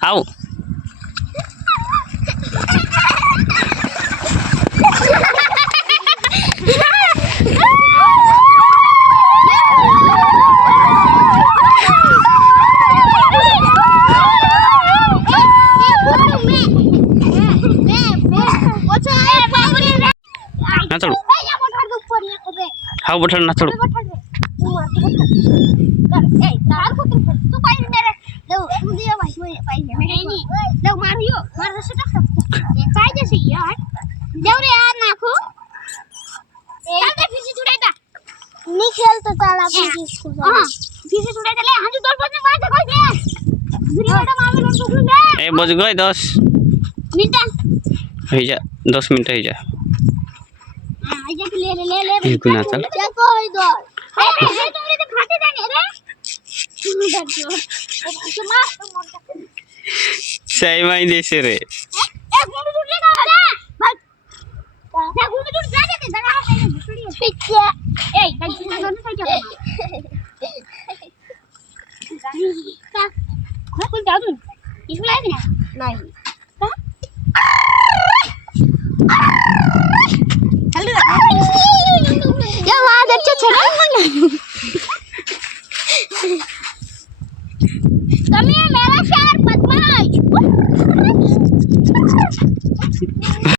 આવ ના થોડું હાવ બઠાડ ના થોડું એ બસ ગઈ 10 મિનિટ થઈ જા 10 મિનિટ થઈ જા ના ચાલ સહી માં દેશે રે Ya, ada ceceran mana?